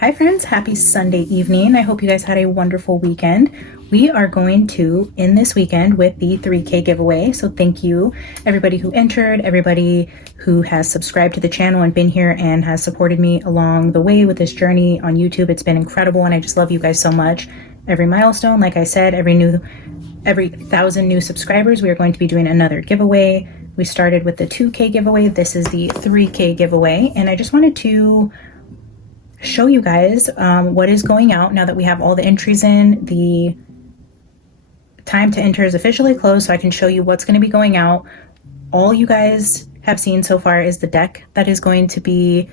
Hi friends, happy Sunday evening. I hope you guys had a wonderful weekend. We are going to end this weekend with the 3K giveaway. So thank you everybody who entered, everybody who has subscribed to the channel and been here and has supported me along the way with this journey on YouTube. It's been incredible and I just love you guys so much. Every milestone, like I said, every 1,000 new subscribers, we are going to be doing another giveaway. We started with the 2K giveaway. This is the 3K giveaway. And I just wanted to show you guys what is going out now that we have all the entries in. The time to enter is officially closed, so I can show you what's going to be going out. All you guys have seen so far is the deck that is going to be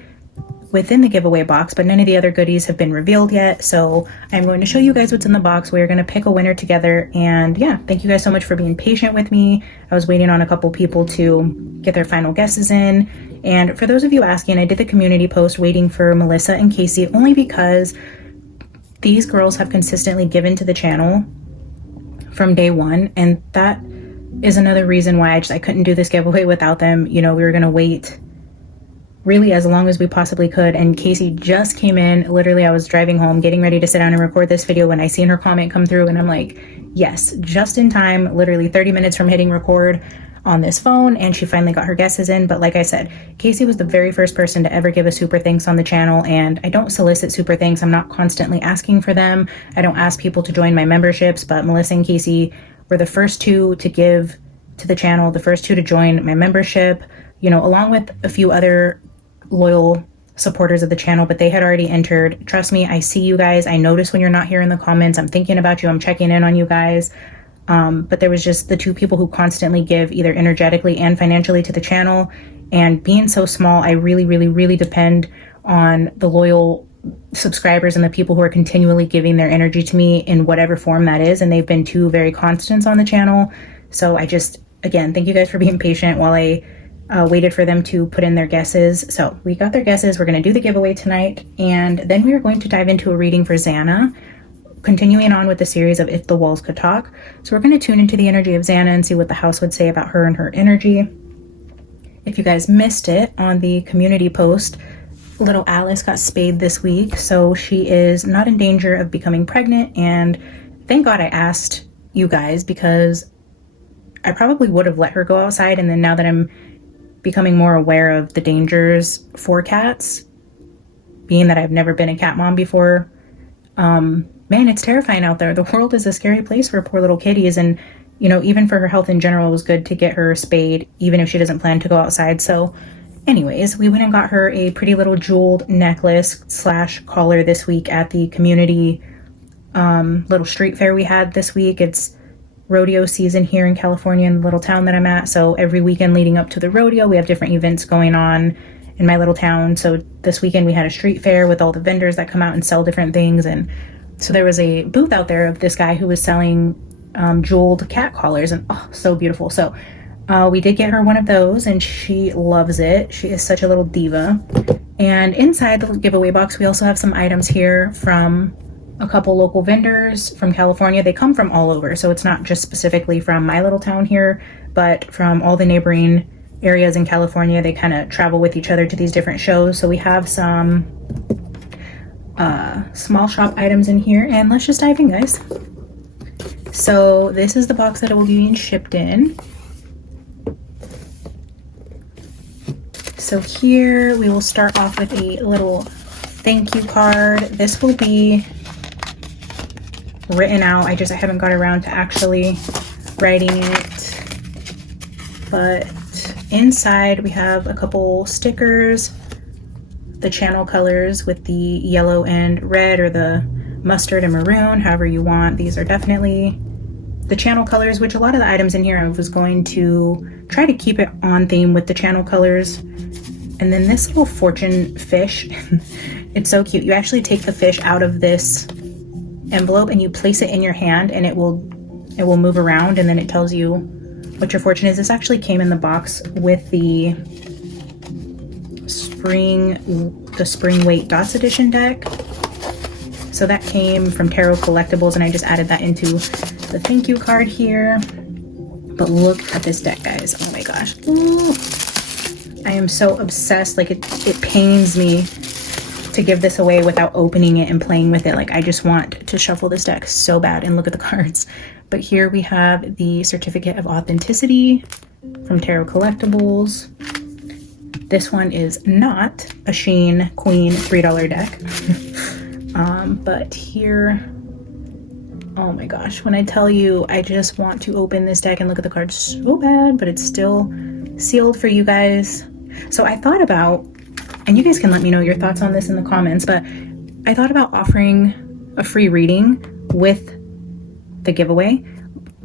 within the giveaway box, but none of the other goodies have been revealed yet. So I'm going to show you guys what's in the box. We're going to pick a winner together. And yeah, thank you guys so much for being patient with me. I was waiting on a couple people to get their final guesses in. And for those of you asking, I did the community post waiting for Melissa and Casey only because these girls have consistently given to the channel from day one. And that is another reason why I couldn't do this giveaway without them. You know, we were going to wait really as long as we possibly could. And Casey just came in. Literally, I was driving home, getting ready to sit down and record this video when I seen her comment come through. And I'm like, yes, just in time, literally 30 minutes from hitting record on this phone. And she finally got her guesses in. But like I said, Casey was the very first person to ever give a super thanks on the channel. And I don't solicit super thanks. I'm not constantly asking for them. I don't ask people to join my memberships, but Melissa and Casey were the first two to give to the channel, the first two to join my membership, you know, along with a few other loyal supporters of the channel, but they had already entered. Trust me, I see you guys. I notice when you're not here in the comments. I'm thinking about you. I'm checking in on you guys. But there was just the two people who constantly give either energetically and financially to the channel. And being so small, I really depend on the loyal subscribers and the people who are continually giving their energy to me in whatever form that is. And they've been two very constants on the channel. So I just, again, thank you guys for being patient while I waited for them to put in their guesses. So we got their guesses. We're going to do the giveaway tonight. And then we are going to dive into a reading for Xana, continuing on with the series of If the Walls Could Talk. So we're going to tune into the energy of Xana and see what the house would say about her and her energy. If you guys missed it on the community post, little Alice got spayed this week. So she is not in danger of becoming pregnant. And thank God I asked you guys, because I probably would have let her go outside. And then now that I'm becoming more aware of the dangers for cats, being that I've never been a cat mom before, man, it's terrifying out there. The world is a scary place for poor little kitties. And, you know, even for her health in general, it was good to get her spayed, even if she doesn't plan to go outside. So anyways, we went and got her a pretty little jeweled necklace / collar this week at the community little street fair we had this week. It's rodeo season here in California in the little town that I'm at. So every weekend leading up to the rodeo, we have different events going on in my little town. So this weekend we had a street fair with all the vendors that come out and sell different things. And so there was a booth out there of this guy who was selling jeweled cat collars, and oh, so beautiful. So we did get her one of those and she loves it. She is such a little diva. And inside the giveaway box, we also have some items here from a couple local vendors from California. They come from all over, so it's not just specifically from my little town here, but from all the neighboring areas in California. They kind of travel with each other to these different shows. So we have some small shop items in here, and let's just dive in, guys. So this is the box that it will be being shipped in. So here we will start off with a little thank you card. This will be written out. I haven't got around to actually writing it, but inside we have a couple stickers, the channel colors with the yellow and red, or the mustard and maroon, however you want. These are definitely the channel colors, which a lot of the items in here I was going to try to keep it on theme with the channel colors. And then this little fortune fish, it's so cute. You actually take the fish out of this envelope and you place it in your hand, and it will move around, and then it tells you what your fortune is. This actually came in the box with the spring weight dots edition deck. So that came from Tarot Collectibles, and I just added that into the thank you card here. But look at this deck, guys. Oh my gosh. Ooh. I am so obsessed. Like it pains me to give this away without opening it and playing with it. Like, I just want to shuffle this deck so bad and look at the cards. But here we have the Certificate of Authenticity from Tarot Collectibles. This one is not a Sheen Queen $3 deck. But here, oh my gosh, when I tell you I just want to open this deck and look at the cards so bad, but it's still sealed for you guys. So I thought about, and you guys can let me know your thoughts on this in the comments, but I thought about offering a free reading with the giveaway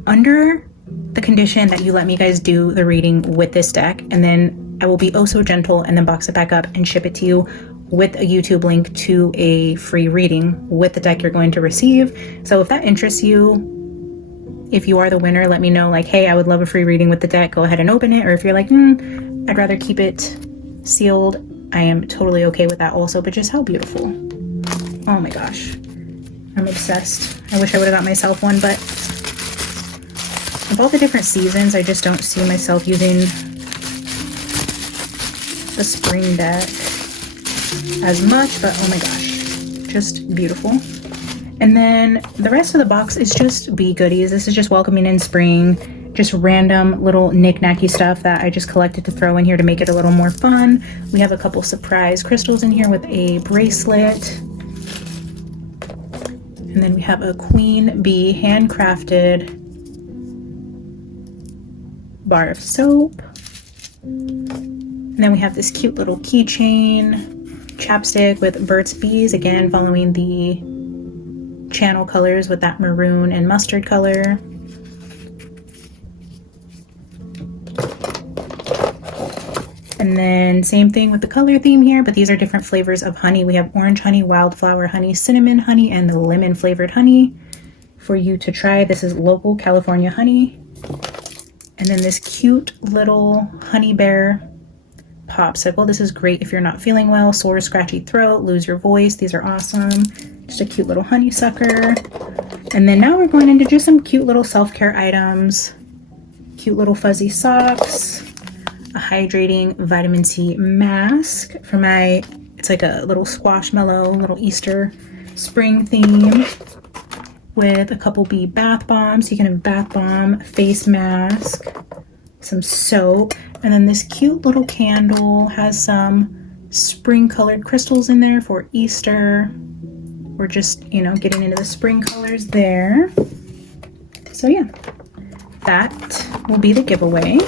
under the condition that you let me guys do the reading with this deck, and then I will be oh so gentle and then box it back up and ship it to you with a YouTube link to a free reading with the deck you're going to receive. So if that interests you, if you are the winner, let me know, like, hey, I would love a free reading with the deck, go ahead and open it. Or if you're like, I'd rather keep it sealed, I am totally okay with that also. But just how beautiful. Oh my gosh, I'm obsessed. I wish I would have got myself one, but of all the different seasons, I just don't see myself using the spring deck as much, but oh my gosh, just beautiful. And then the rest of the box is just bee goodies. This is just welcoming in spring, just random little knick-knacky stuff that I just collected to throw in here to make it a little more fun. We have a couple surprise crystals in here with a bracelet. And then we have a queen bee handcrafted bar of soap. And then we have this cute little keychain, chapstick with Burt's Bees, again following the channel colors with that maroon and mustard color. And then same thing with the color theme here, but these are different flavors of honey. We have orange honey, wildflower honey, cinnamon honey, and the lemon flavored honey for you to try. This is local California honey. And then this cute little honey bear popsicle. This is great if you're not feeling well, sore, scratchy throat, lose your voice. These are awesome. Just a cute little honeysucker. And then now we're going into just some cute little self-care items. Cute little fuzzy socks. A hydrating vitamin C mask for my, it's like a little squashmallow, little Easter spring theme, with a couple bee bath bombs. You can have bath bomb, face mask, some soap, and then this cute little candle has some spring colored crystals in there for Easter. We're just, you know, getting into the spring colors there. So yeah, that will be the giveaway.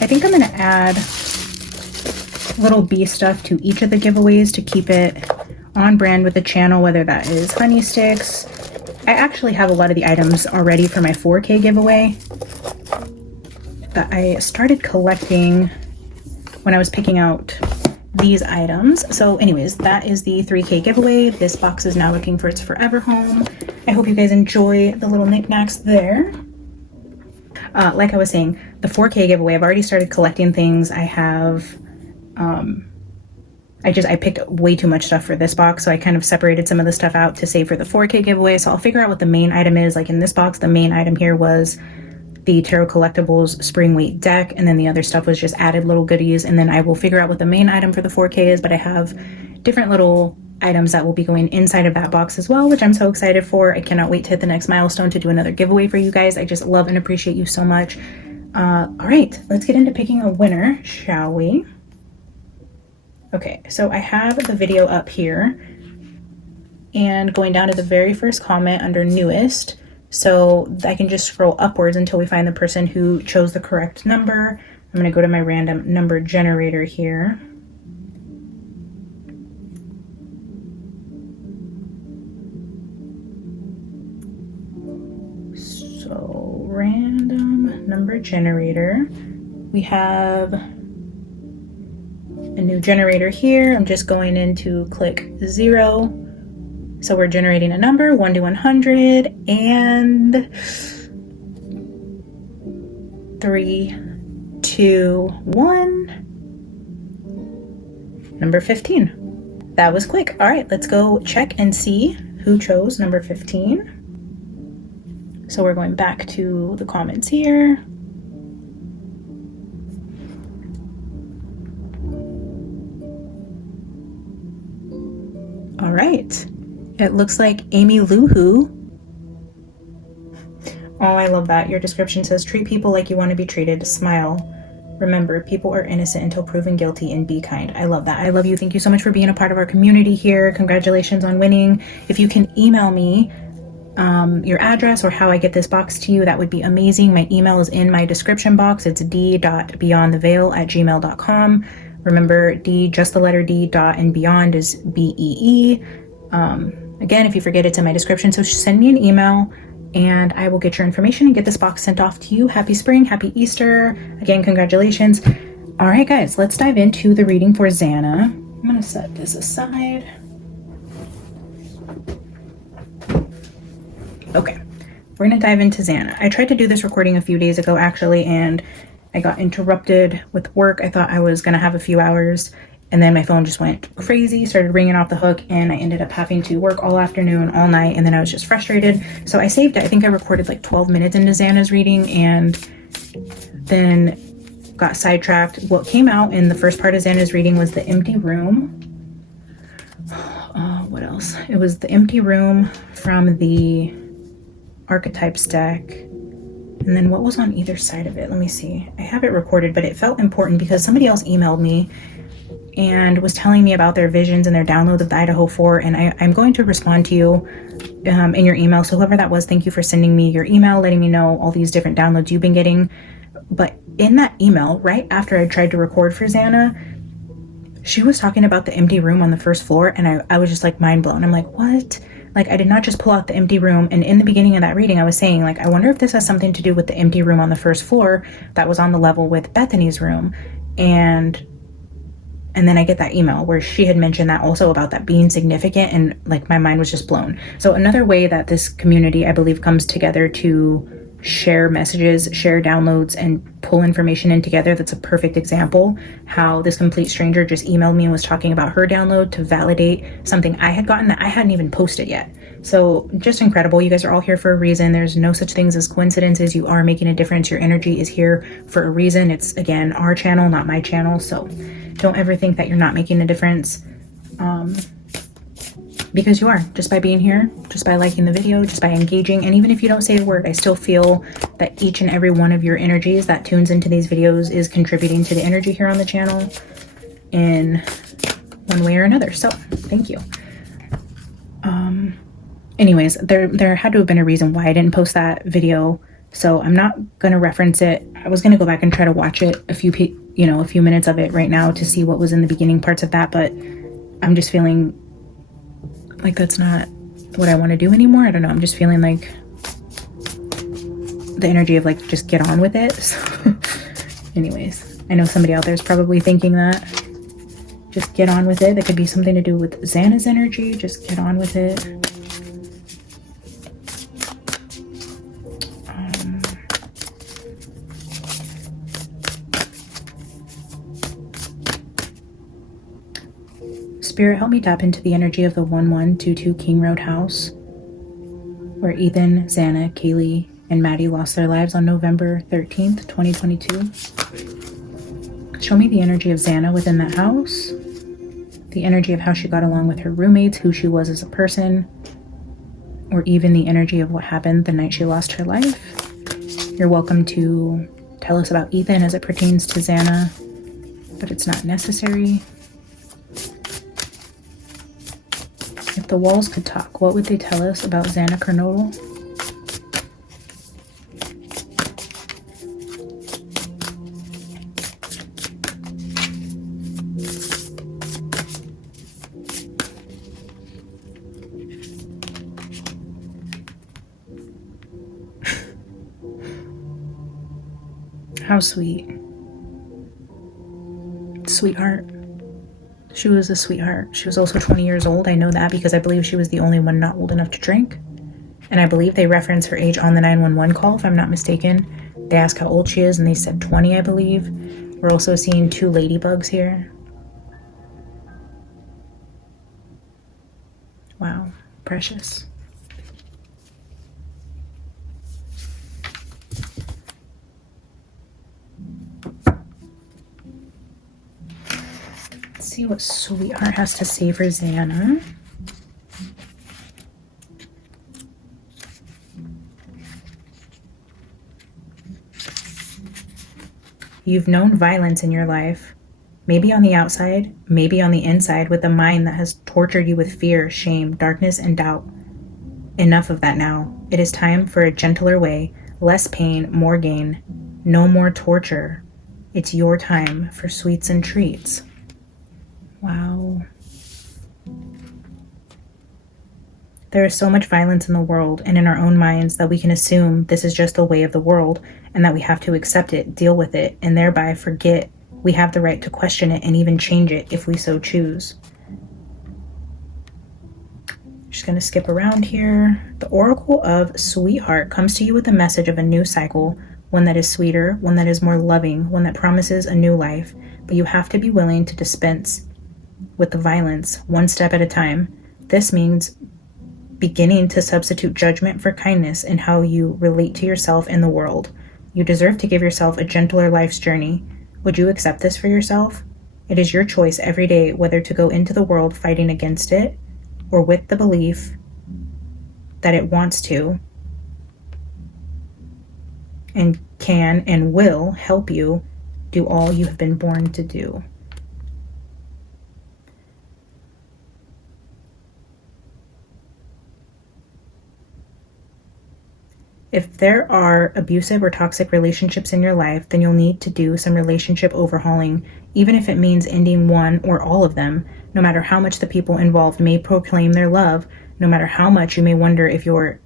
I think I'm going to add little bee stuff to each of the giveaways to keep it on brand with the channel, whether that is honey sticks. I actually have a lot of the items already for my 4K giveaway, but I started collecting when I was picking out these items. So anyways, that is the 3K giveaway. This box is now looking for its forever home. I hope you guys enjoy the little knickknacks there. Like I was saying, the 4K giveaway, I've already started collecting things. I have, I picked way too much stuff for this box, so I kind of separated some of the stuff out to save for the 4K giveaway. So I'll figure out what the main item is. Like in this box, the main item here was the Tarot Collectibles Spring Weight deck, and then the other stuff was just added little goodies, and then I will figure out what the main item for the 4K is, but I have different little items that will be going inside of that box as well, which I'm so excited for. I cannot wait to hit the next milestone to do another giveaway for you guys. I just love and appreciate you so much. All right, let's get into picking a winner, shall we? Okay, so I have the video up here, and going down to the very first comment under newest, so I can just scroll upwards until we find the person who chose the correct number. I'm going to go to my random number generator here. So random number generator. We have a new generator here. I'm just going in to click 0. So we're generating a number 1 to 100 and 3, 2, 1. Number 15. That was quick. All right, let's go check and see who chose number 15. So we're going back to the comments here. All right. It looks like Amy Luhu. Oh, I love that. Your description says, treat people like you want to be treated. Smile. Remember, people are innocent until proven guilty, and be kind. I love that. I love you. Thank you so much for being a part of our community here. Congratulations on winning. If you can email me your address or how I get this box to you, that would be amazing. My email is in my description box. It's d.beyondtheveil@gmail.com. Remember, D, just the letter D, dot, and beyond is BEE. Again, if you forget, it's in my description. So send me an email and I will get your information and get this box sent off to you. Happy spring, happy Easter. Again, congratulations. All right, guys, let's dive into the reading for Xana. I'm gonna set this aside. Okay, we're gonna dive into Xana. I tried to do this recording a few days ago, actually, and I got interrupted with work. I thought I was gonna have a few hours, and then my phone just went crazy, started ringing off the hook, and I ended up having to work all afternoon, all night, and then I was just frustrated. So I saved it. I think I recorded like 12 minutes into Xana's reading, and then got sidetracked. What came out in the first part of Xana's reading was the empty room. What else? It was the empty room from the archetypes deck. And then what was on either side of it? Let me see. I have it recorded, but it felt important because somebody else emailed me and was telling me about their visions and their downloads of the Idaho 4. And I'm going to respond to you in your email. So whoever that was, thank you for sending me your email, letting me know all these different downloads you've been getting. But in that email, right after I tried to record for Xana, she was talking about the empty room on the first floor. And I was just like mind blown. I'm like, what? Like, I did not just pull out the empty room. And in the beginning of that reading, I was saying, like, I wonder if this has something to do with the empty room on the first floor that was on the level with Bethany's room. And then I get that email where she had mentioned that also about that being significant, and like my mind was just blown. So another way that this community, I believe, comes together to share messages, share downloads, and pull information in together. That's a perfect example how this complete stranger just emailed me and was talking about her download to validate something I had gotten that I hadn't even posted yet. So just incredible. You guys are all here for a reason. There's no such things as coincidences. You are making a difference. Your energy is here for a reason. It's, again, our channel, not my channel. So don't ever think that you're not making a difference. Because you are, just by being here, just by liking the video, just by engaging. And even if you don't say a word, I still feel that each and every one of your energies that tunes into these videos is contributing to the energy here on the channel in one way or another. So thank you. Anyways, there had to have been a reason why I didn't post that video. So I'm not going to reference it. I was going to go back and try to watch it a few minutes of it right now to see what was in the beginning parts of that. But I'm just feeling like that's not what I want to do anymore. I don't know. I'm just feeling like the energy of like, just get on with it. So anyways, I know somebody out there is probably thinking that. Just get on with it. That could be something to do with Xana's energy. Just get on with it. Spirit, help me tap into the energy of the 1122 King Road house, where Ethan, Xana, Kaylee, and Maddie lost their lives on November 13th, 2022. Show me the energy of Xana within that house, the energy of how she got along with her roommates, who she was as a person, or even the energy of what happened the night she lost her life. You're welcome to tell us about Ethan as it pertains to Xana, but it's not necessary. If the walls could talk, what would they tell us about Xana Kernodle? How sweet. Sweetheart. She was a sweetheart. She was also 20 years old. I know that because I believe she was the only one not old enough to drink. And I believe they reference her age on the 911 call, if I'm not mistaken. They ask how old she is, and they said 20, I believe. We're also seeing 2 ladybugs here. Wow, precious. see what Sweetheart has to say for Xana. You've known violence in your life, maybe on the outside, maybe on the inside, with a mind that has tortured you with fear, shame, darkness, and doubt. Enough of that now. It is time for a gentler way, less pain, more gain, no more torture. It's your time for sweets and treats. Wow. There is so much violence in the world and in our own minds that we can assume this is just the way of the world and that we have to accept it, deal with it, and thereby forget we have the right to question it and even change it if we so choose. Just going to skip around here. The Oracle of Sweetheart comes to you with a message of a new cycle, one that is sweeter, one that is more loving, one that promises a new life, but you have to be willing to dispense with the violence one step at a time. This means beginning to substitute judgment for kindness in how you relate to yourself and the world. You deserve to give yourself a gentler life's journey. Would you accept this for yourself? It is your choice every day whether to go into the world fighting against it or with the belief that it wants to and can and will help you do all you have been born to do. If there are abusive or toxic relationships in your life, then you'll need to do some relationship overhauling, even if it means ending one or all of them, no matter how much the people involved may proclaim their love, no matter how much you may wonder if you're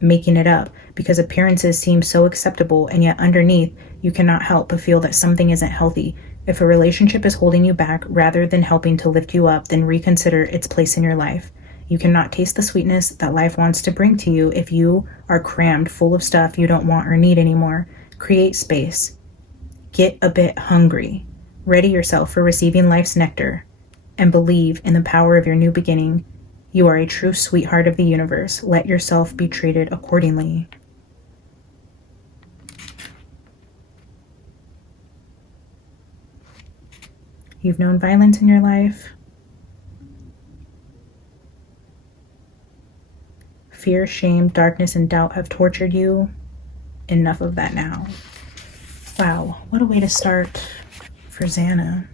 making it up, because appearances seem so acceptable, and yet underneath, you cannot help but feel that something isn't healthy. If a relationship is holding you back rather than helping to lift you up, then reconsider its place in your life. You cannot taste the sweetness that life wants to bring to you if you are crammed full of stuff you don't want or need anymore. Create space. Get a bit hungry. Ready yourself for receiving life's nectar. And believe in the power of your new beginning. You are a true sweetheart of the universe. Let yourself be treated accordingly. You've known violence in your life. Fear, shame, darkness, and doubt have tortured you. Enough of that now. Wow, what a way to start for Xana.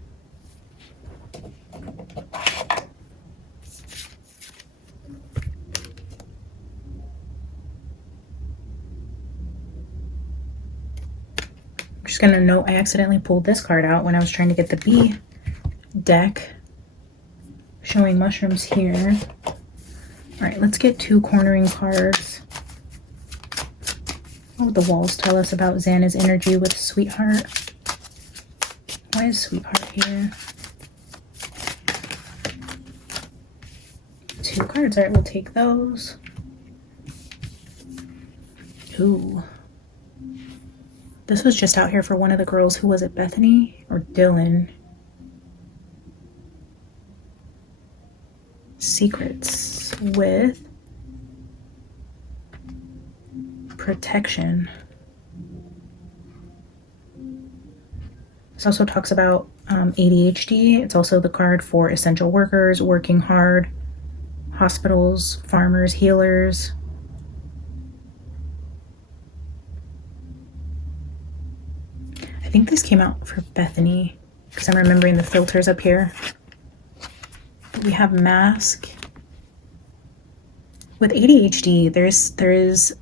I'm just gonna note I accidentally pulled this card out when I was trying to get the B deck, showing mushrooms here. All right, let's get 2 cornering cards. What would the walls tell us about Xana's energy with Sweetheart? Why is Sweetheart here? 2 cards. All right, we'll take those. Ooh. This was just out here for one of the girls. Who was it, Bethany or Dylan? Secrets with protection. This also talks about ADHD. It's also the card for essential workers, working hard, hospitals, farmers, healers. I think this came out for Bethany because I'm remembering the filters up here. We have mask. With ADHD, there is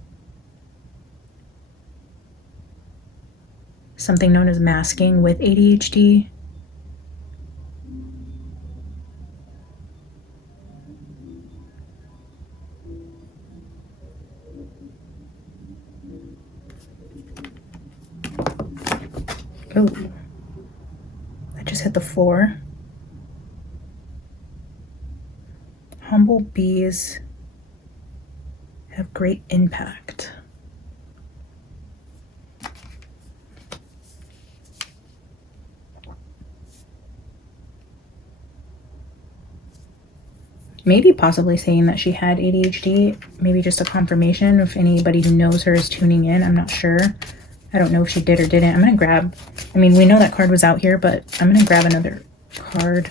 something known as masking with ADHD. Oh, I just hit the floor. Humble bees have great impact. Maybe possibly saying that she had ADHD, maybe just a confirmation. If anybody who knows her is tuning in, I'm not sure. I don't know if she did or didn't. I'm gonna grab, I mean, we know that card was out here, but I'm gonna grab another card.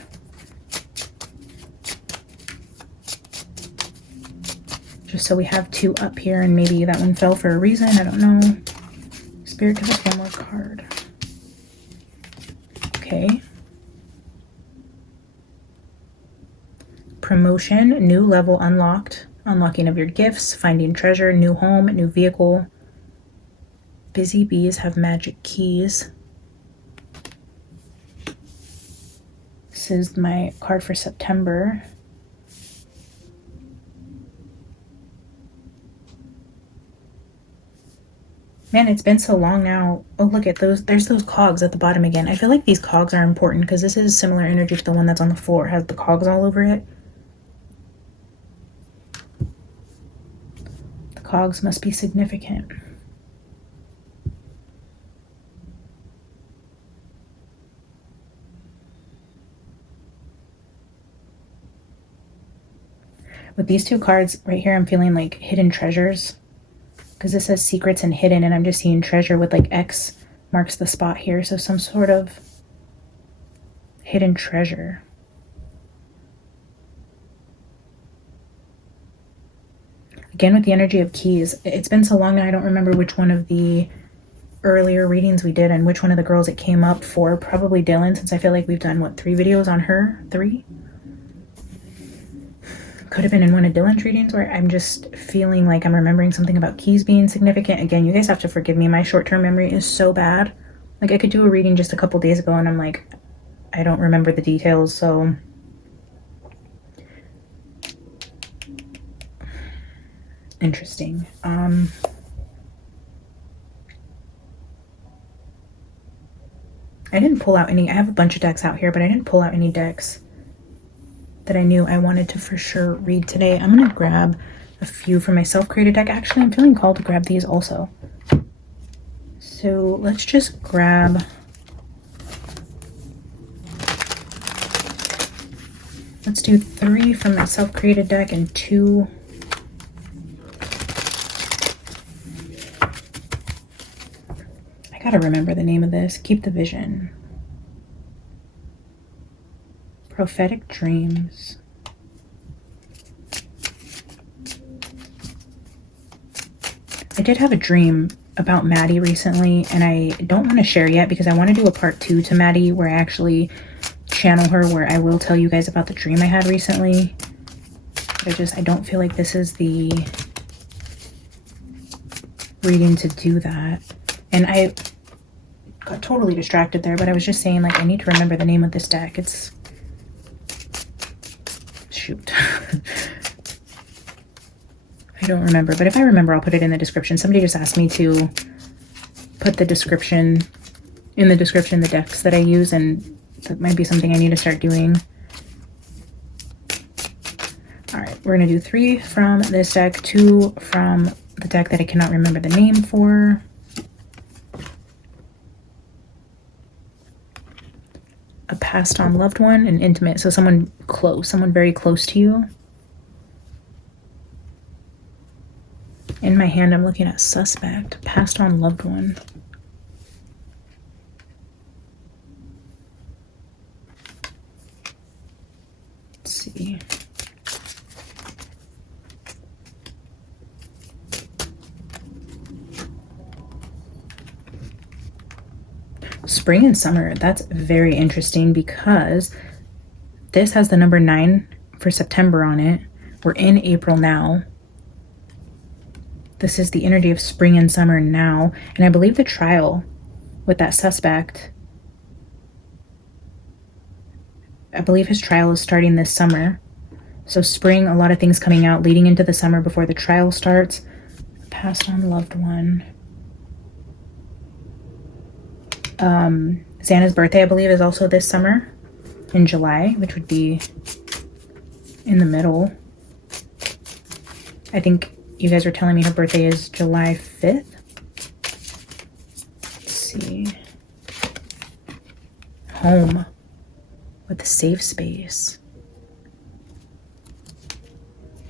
Just so we have 2 up here, and maybe that one fell for a reason. I don't know. Spirit, give us one more card. Okay. Promotion, new level unlocked. Unlocking of your gifts, finding treasure, new home, new vehicle. Busy bees have magic keys. This is my card for September. Man, it's been so long now. Oh, look at those. There's those cogs at the bottom again. I feel like these cogs are important because this is similar energy to the one that's on the floor. It has the cogs all over it. The cogs must be significant. With these 2 cards right here, I'm feeling like hidden treasures. Because this says secrets and hidden, and I'm just seeing treasure with like X marks the spot here. So some sort of hidden treasure. Again, with the energy of keys, it's been so long now I don't remember which one of the earlier readings we did and which one of the girls it came up for. Probably Dylan, since I feel like we've done, what, 3 videos on her? 3? Could have been in one of Dylan's readings where I'm just feeling like I'm remembering something about keys being significant. Again, you guys have to forgive me. My short-term memory is so bad. Like, I could do a reading just a couple days ago and I'm like, I don't remember the details, so... Interesting. I didn't pull out any... I have a bunch of decks out here, but I didn't pull out any decks that I knew I wanted to for sure read today. I'm gonna grab a few from my self-created deck. Actually, I'm feeling called to grab these also. So let's just grab... Let's do 3 from my self-created deck and 2... I gotta remember the name of this. Keep the vision. Prophetic dreams. I did have a dream about Maddie recently, and I don't want to share yet because I want to do a part 2 to Maddie where I actually channel her, where I will tell you guys about the dream I had recently. But I don't feel like this is the reading to do that. And I got totally distracted there, but I was just saying, like, I need to remember the name of this deck. It's... Shoot. I don't remember, but if I remember, I'll put it in the description. Somebody just asked me to put the description in the description, the decks that I use, and that might be something I need to start doing. All right, we're gonna do 3 from this deck, 2 from the deck that I cannot remember the name for. A passed on loved one, an intimate, so someone close, someone very close to you. In my hand, I'm looking at suspect, passed on loved one. Let's see. Spring and summer, that's very interesting because this has the number 9 for September on it. We're in April now. This is the energy of spring and summer now. And I believe the trial with that suspect, I believe his trial is starting this summer. So spring, a lot of things coming out leading into the summer before the trial starts. Passed on loved one. Xana's birthday, I believe, is also this summer in July, which would be in the middle. I think you guys were telling me her birthday is July 5th. Let's see. Home with a safe space.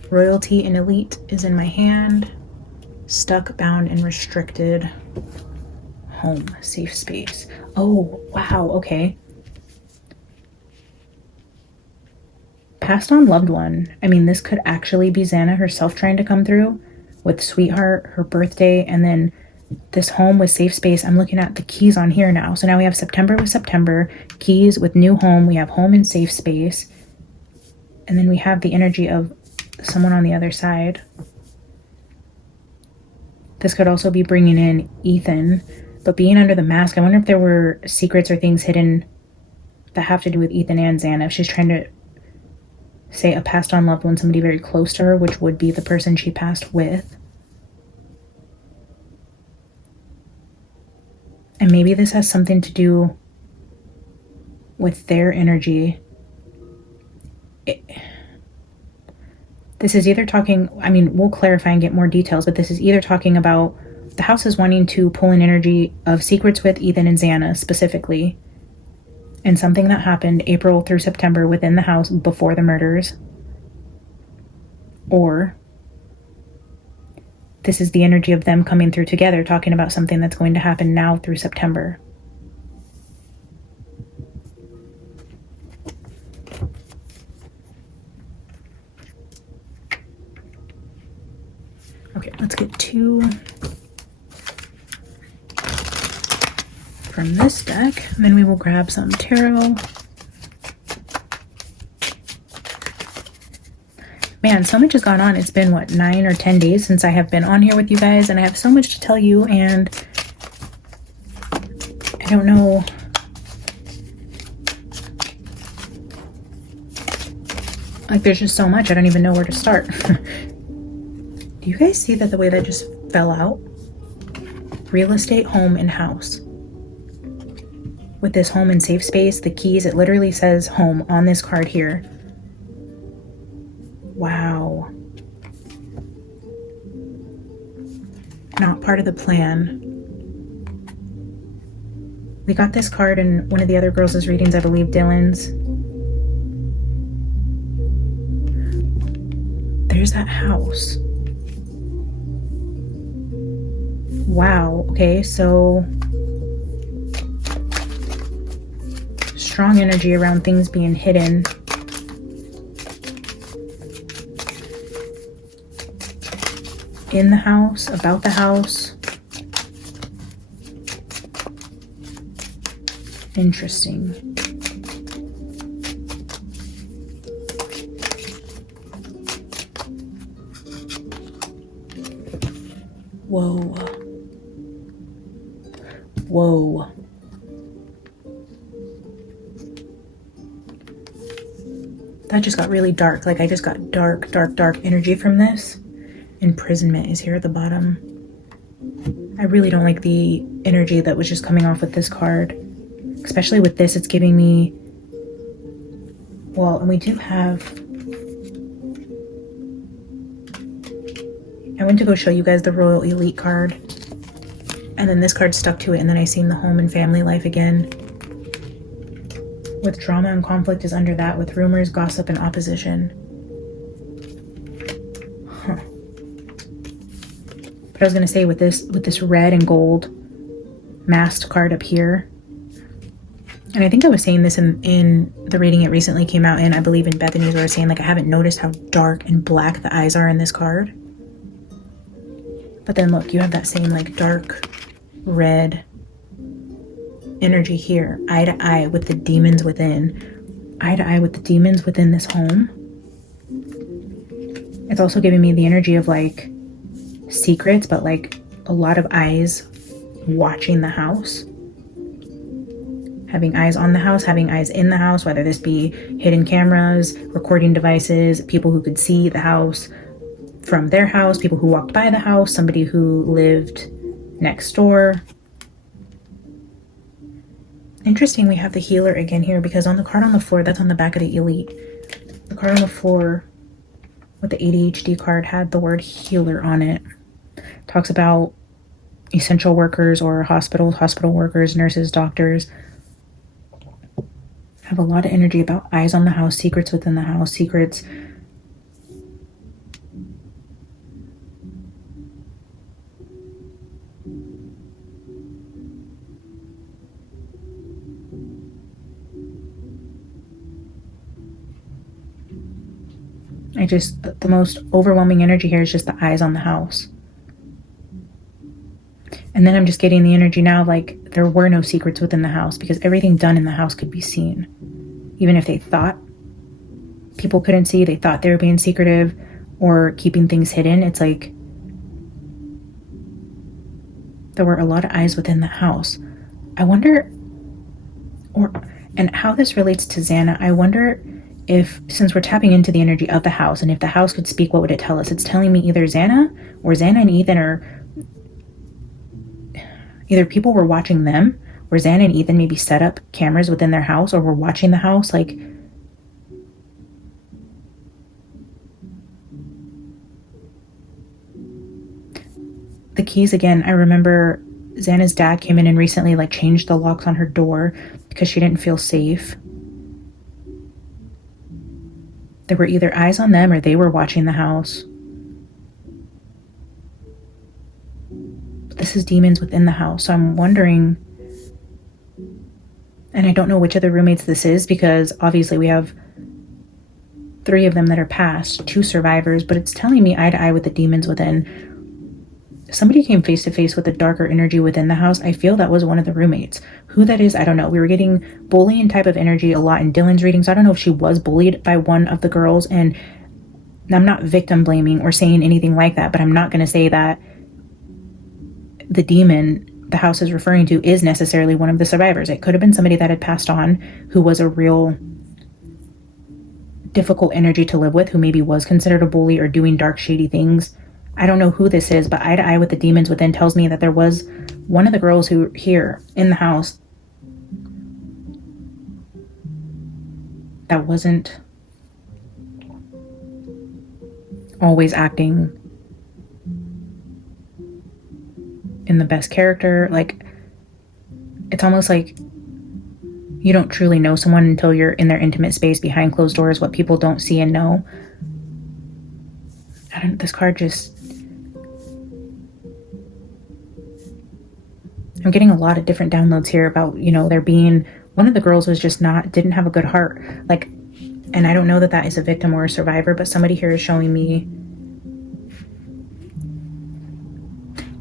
Royalty and elite is in my hand. Stuck, bound, and restricted. Home, safe space. Oh, wow, okay. Passed on loved one. I mean, this could actually be Xana herself trying to come through with sweetheart, her birthday, and then this home with safe space. I'm looking at the keys on here now. So now we have September with September, keys with new home. We have home and safe space. And then we have the energy of someone on the other side. This could also be bringing in Ethan, but being under the mask, I wonder if there were secrets or things hidden that have to do with Ethan and Xana. If she's trying to say a passed on loved one, somebody very close to her, which would be the person she passed with. And maybe this has something to do with their energy. This is either talking, I mean, we'll clarify and get more details, but this is either talking about the house is wanting to pull in energy of secrets with Ethan and Xana specifically, and something that happened April through September within the house before the murders. Or this is the energy of them coming through together, talking about something that's going to happen now through September. Okay, let's get two from this deck, and then we will grab some tarot. Man, so much has gone on. It's been, what, 9 or 10 days since I have been on here with you guys, and I have so much to tell you, and I don't know. Like, there's just so much. I don't even know where to start. Do you guys see that the way that just fell out? Real estate, home, and house. With this home and safe space, the keys, it literally says home on this card here. Wow. Not part of the plan. We got this card in one of the other girls' readings, I believe Dylan's. There's that house. Wow, okay, so strong energy around things being hidden. In the house, about the house. Interesting. Whoa. Whoa. That just got really dark. Like, I just got dark, dark, dark energy from this. Imprisonment is here at the bottom. I really don't like the energy that was just coming off with this card. Especially with this, it's giving me... Well, and we do have... I went to go show you guys the Royal Elite card. And then this card stuck to it, and then I seen the home and family life again. With drama and conflict is under that, with rumors, gossip, and opposition. Huh. But I was gonna say with this red and gold masked card up here, and I think I was saying this in the reading it recently came out in, I believe in Bethany's, where I was saying, like, I haven't noticed how dark and black the eyes are in this card. But then look, you have that same, like, dark red energy here, eye to eye with the demons within. Eye to eye with the demons within this home. It's also giving me the energy of, like, secrets, but, like, a lot of eyes watching the house. Having eyes on the house, having eyes in the house, whether this be hidden cameras, recording devices, people who could see the house from their house, people who walked by the house, somebody who lived next door. Interesting, we have the healer again here, because on the card on the floor, that's on the back of the Elite. The card on the floor with the ADHD card had the word healer on it. Talks about essential workers or hospitals, hospital workers, nurses, doctors. Have a lot of energy about eyes on the house, secrets within the house, secrets. the most overwhelming energy here is just the eyes on the house. And then I'm just getting the energy now like there were no secrets within the house, because everything done in the house could be seen. Even if they thought people couldn't see, they thought they were being secretive or keeping things hidden, it's like there were a lot of eyes within the house. I wonder, and how this relates to Xana, I wonder if, since we're tapping into the energy of the house, and if the house could speak, what would it tell us? It's telling me either Xana and Ethan, or either people were watching them, or Xana and Ethan maybe set up cameras within their house, or were watching the house. Like, the keys again, I remember Xana's dad came in and recently like changed the locks on her door because she didn't feel safe. There were either eyes on them or they were watching the house. But this is demons within the house, so I'm wondering, and I don't know which of the roommates this is, because obviously we have 3 of them that are past, 2 survivors, but it's telling me eye to eye with the demons within. Somebody came face to face with a darker energy within the house. I feel that was one of the roommates. Who that is, I don't know. We were getting bullying type of energy a lot in Dylan's readings. I don't know if she was bullied by one of the girls, and I'm not victim blaming or saying anything like that, but I'm not going to say that the demon the house is referring to is necessarily one of the survivors. It could have been somebody that had passed on who was a real difficult energy to live with, who maybe was considered a bully or doing dark, shady things. I don't know who this is, but eye to eye with the demons within tells me that there was one of the girls who here in the house that wasn't always acting in the best character. Like, it's almost like you don't truly know someone until you're in their intimate space behind closed doors, what people don't see and know. This card just, I'm getting a lot of different downloads here about, there being, one of the girls was just didn't have a good heart. Like, and I don't know that that is a victim or a survivor, but somebody here is showing me.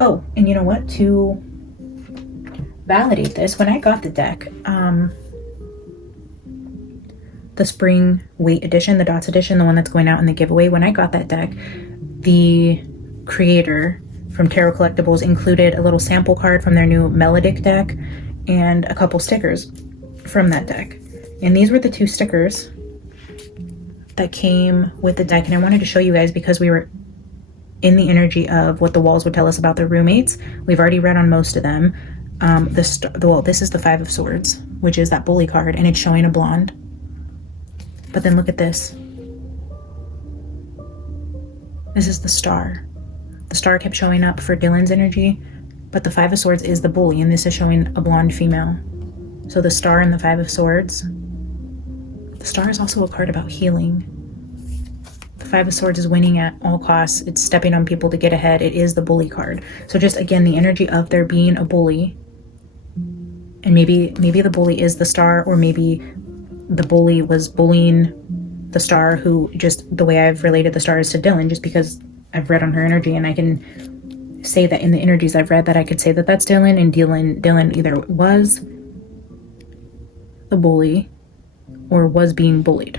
Oh, and you know what? To validate this, when I got the deck, the Spring Weight Edition, the Dots Edition, the one that's going out in the giveaway, when I got that deck, the creator from Tarot Collectibles included a little sample card from their new Melodic deck and a couple stickers from that deck. And these were the 2 stickers that came with the deck. And I wanted to show you guys because we were in the energy of what the walls would tell us about the roommates. We've already read on most of them. This is the 5 of Swords, which is that bully card, and it's showing a blonde. But then look at this. This is the Star. The Star kept showing up for Dylan's energy, but the 5 of Swords is the bully, and this is showing a blonde female. So the Star and the 5 of Swords. The Star is also a card about healing. The 5 of Swords is winning at all costs. It's stepping on people to get ahead. It is the bully card. So just again, the energy of there being a bully, and maybe the bully is the Star, or maybe the bully was bullying the Star, who, just the way I've related the Star is to Dylan, just because I've read on her energy, and I can say that in the energies I've read that I could say that that's Dylan, and Dylan either was the bully or was being bullied.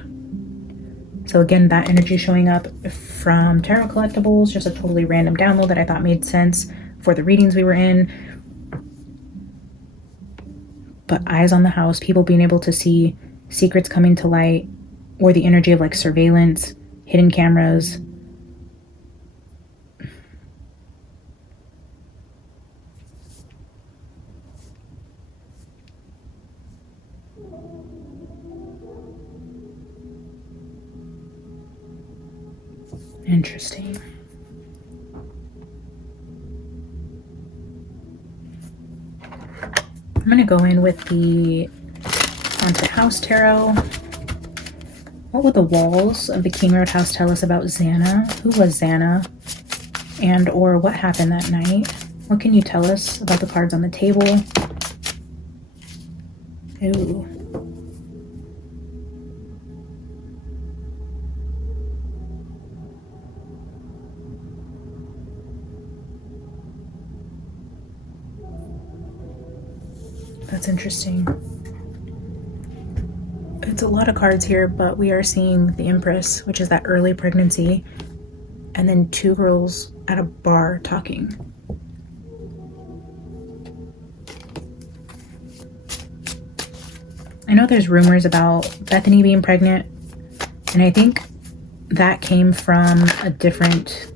So again, that energy showing up from Tarot Collectibles, just a totally random download that I thought made sense for the readings we were in. But eyes on the house, people being able to see secrets coming to light, or the energy of like surveillance, hidden cameras. Interesting. I'm going to go in with the Haunted House Tarot. What would the walls of the King Road house tell us about Xana? Who was Xana? And or what happened that night? What can you tell us about the cards on the table? Ooh. That's interesting. It's a lot of cards here, but we are seeing the Empress, which is that early pregnancy, and then two girls at a bar talking. I know there's rumors about Bethany being pregnant, and I think that came from a different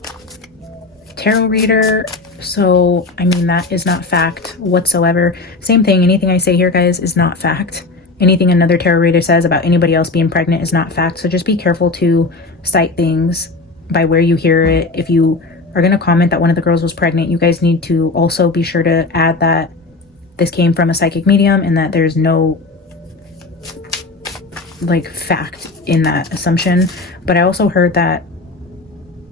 tarot reader. So, I mean, that is not fact whatsoever. Same thing, anything I say here, guys, is not fact. Anything another tarot reader says about anybody else being pregnant is not fact. So just be careful to cite things by where you hear it. If you are going to comment that one of the girls was pregnant, you guys need to also be sure to add that this came from a psychic medium and that there's no like fact in that assumption. But I also heard that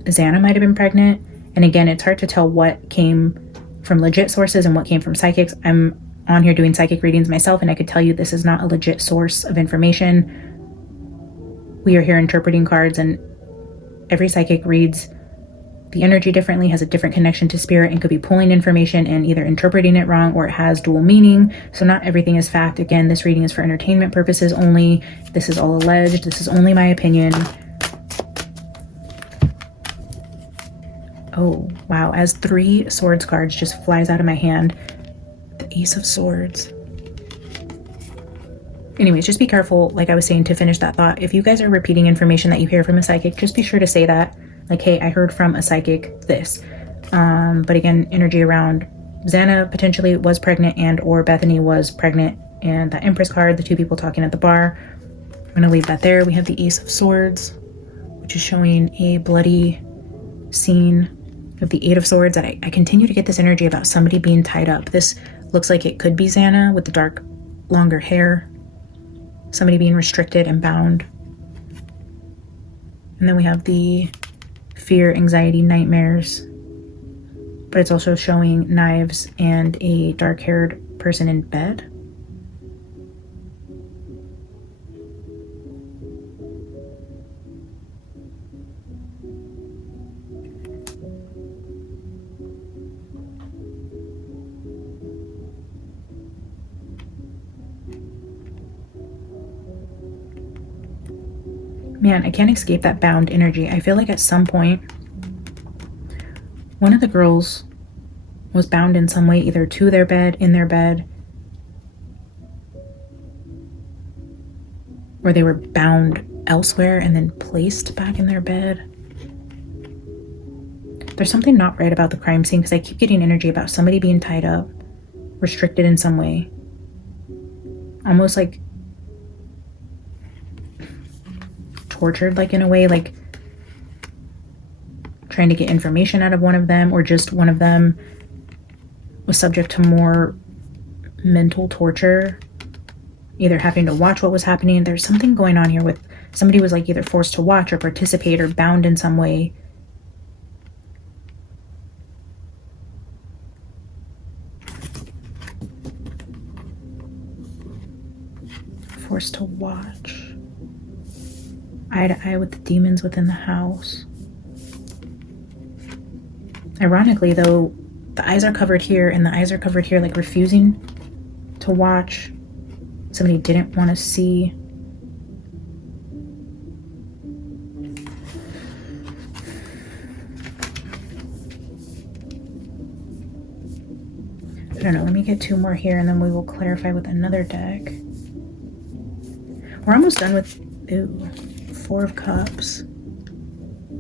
Xana might have been pregnant. And again, it's hard to tell what came from legit sources and what came from psychics. I'm on here doing psychic readings myself, and I could tell you this is not a legit source of information. We are here interpreting cards, and every psychic reads the energy differently, has a different connection to spirit, and could be pulling information and either interpreting it wrong or it has dual meaning. So not everything is fact. Again, this reading is for entertainment purposes only. This is all alleged. This is only my opinion. Oh, wow. As 3 swords cards just flies out of my hand. The Ace of Swords. Anyways, just be careful, like I was saying, to finish that thought. If you guys are repeating information that you hear from a psychic, just be sure to say that. Like, hey, I heard from a psychic this. But again, energy around Xana potentially was pregnant and or Bethany was pregnant. And that Empress card, the 2 people talking at the bar. I'm going to leave that there. We have the Ace of Swords, which is showing a bloody scene. We have the 8 of Swords. I continue to get this energy about somebody being tied up. This looks like it could be Xana with the dark, longer hair. Somebody being restricted and bound. And then we have the fear, anxiety, nightmares. But it's also showing knives and a dark-haired person in bed. Man, I can't escape that bound energy. I feel like at some point, one of the girls was bound in some way, either to their bed, in their bed, or they were bound elsewhere and then placed back in their bed. There's something not right about the crime scene because I keep getting energy about somebody being tied up, restricted in some way. Almost like tortured, like in a way, like trying to get information out of one of them, or just one of them was subject to more mental torture, either having to watch what was happening. There's something going on here with somebody was like either forced to watch or participate or bound in some way. Forced to watch. Eye to eye with the demons within the house. Ironically, though, the eyes are covered here and the eyes are covered here, like refusing to watch. Somebody didn't want to see. I don't know, let me get 2 more here and then we will clarify with another deck. We're almost done with, ooh, 4 of Cups.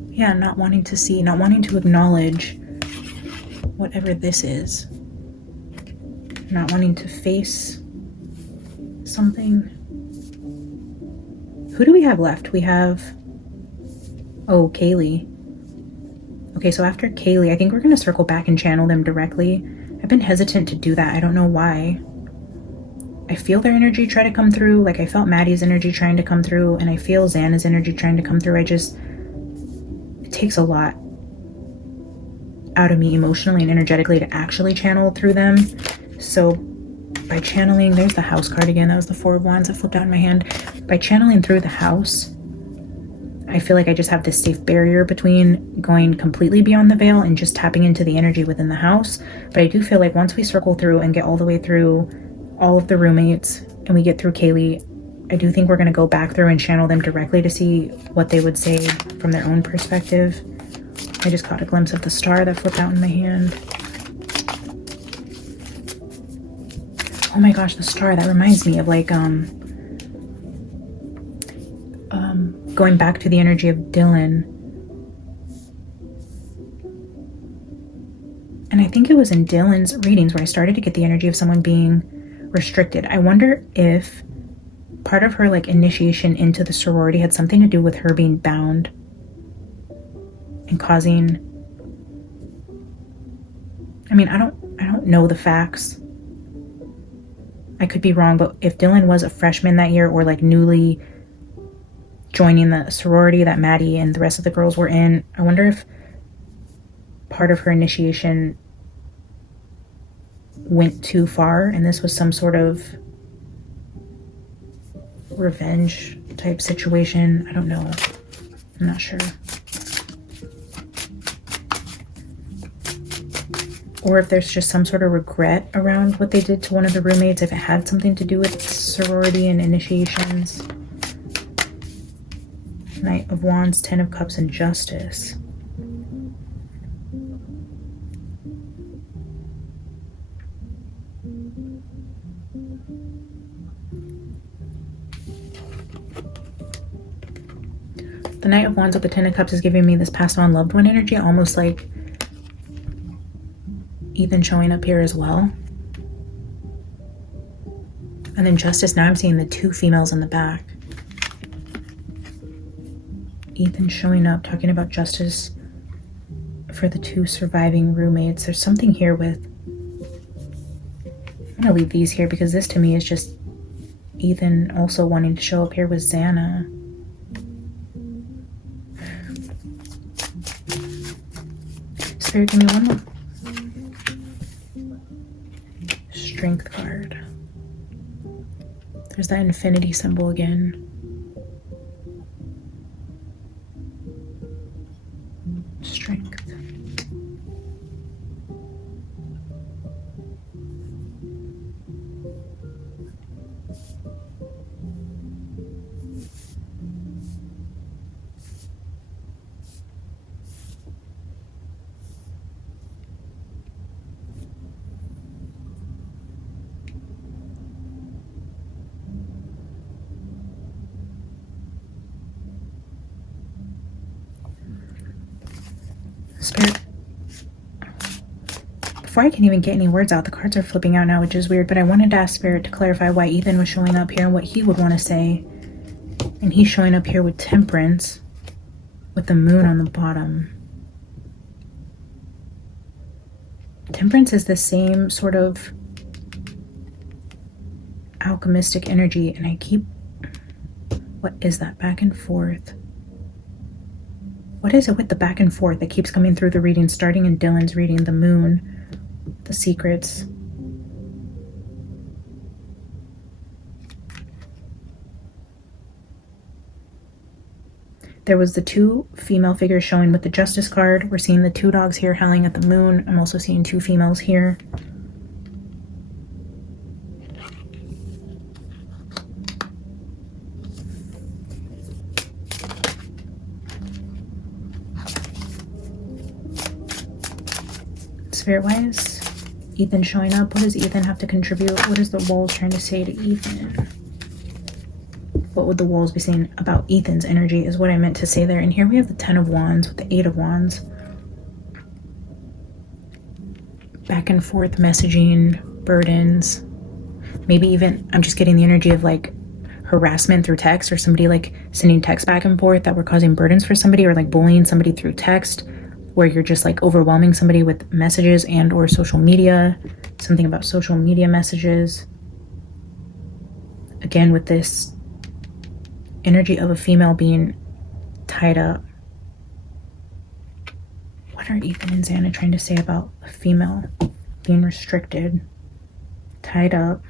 Yeah, not wanting to see, not wanting to acknowledge whatever this is. Not wanting to face something. Who do we have left? We have, oh, Kaylee. Okay, so after Kaylee, I think we're going to circle back and channel them directly. I've been hesitant to do that. I don't know why. I feel their energy try to come through. Like I felt Maddie's energy trying to come through, and I feel Xana's energy trying to come through. It takes a lot out of me emotionally and energetically to actually channel through them. So by channeling, there's the House card again. That was the 4 of Wands that flipped out in my hand. By channeling through the House, I feel like I just have this safe barrier between going completely beyond the veil and just tapping into the energy within the house. But I do feel like once we circle through and get all the way through all of the roommates and we get through Kaylee, I do think we're going to go back through and channel them directly to see what they would say from their own perspective. I just caught a glimpse of the star that flipped out in my hand. Oh my gosh, the star, that reminds me of like going back to the energy of Dylan. And I think it was in Dylan's readings where I started to get the energy of someone being restricted. I wonder if part of her like initiation into the sorority had something to do with her being bound and causing, I mean, I don't know the facts. I could be wrong, but if Dylan was a freshman that year or like newly joining the sorority that Maddie and the rest of the girls were in, I wonder if part of her initiation went too far and this was some sort of revenge type situation. I don't know. I'm not sure. Or if there's just some sort of regret around what they did to one of the roommates, if it had something to do with sorority and initiations. Knight of Wands, Ten of Cups, and Justice. The Knight of Wands with the Ten of Cups is giving me this passed on loved one energy, almost like Ethan showing up here as well. And then Justice, now I'm seeing the two females in the back. Ethan showing up, talking about justice for the two surviving roommates. There's something here with, I'm gonna leave these here because this to me is just Ethan also wanting to show up here with Xana. Spirit, give me one more. Strength card. There's that infinity symbol again. Strength. Spirit, before I can even get any words out, the cards are flipping out now, which is weird, but I wanted to ask Spirit to clarify why Ethan was showing up here and what he would want to say. And he's showing up here with Temperance, with the moon on the bottom. Temperance is the same sort of alchemistic energy, and I keep, what is that back and forth? What is it with the back and forth that keeps coming through the reading, starting in Dylan's reading, the moon, the secrets? There was the two female figures showing with the Justice card. We're seeing the two dogs here howling at the moon. I'm also seeing two females here. Spirit, why is Ethan showing up? What does Ethan have to contribute? What is the walls trying to say to Ethan? What would the walls be saying about Ethan's energy is what I meant to say there. And here we have the Ten of Wands with the Eight of Wands. Back and forth messaging, burdens. Maybe even, I'm just getting the energy of like harassment through text, or somebody like sending texts back and forth that were causing burdens for somebody, or like bullying somebody through text, where you're just like overwhelming somebody with messages and or social media, something about social media messages. Again, with this energy of a female being tied up. What are Ethan and Xana trying to say about a female being restricted, tied up?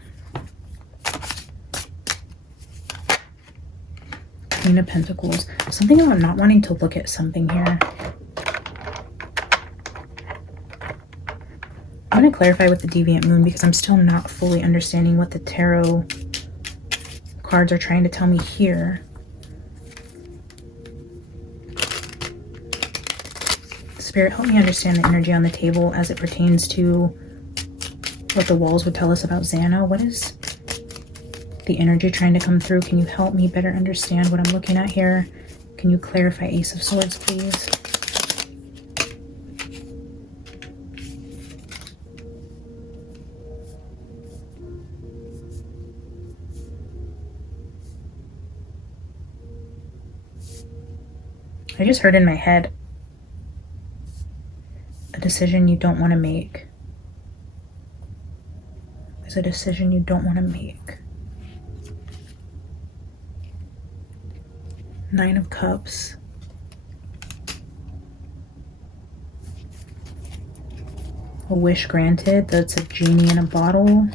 Queen of Pentacles. Something about not wanting to look at something here. I'm going to clarify with the Deviant Moon because I'm still not fully understanding what the tarot cards are trying to tell me here. Spirit, help me understand the energy on the table as it pertains to what the walls would tell us about Xana. What is the energy trying to come through? Can you help me better understand what I'm looking at here? Can you clarify Ace of Swords, please? I just heard in my head, a decision you don't want to make. There's a decision you don't want to make. Nine of Cups. A wish granted. That's a genie in a bottle.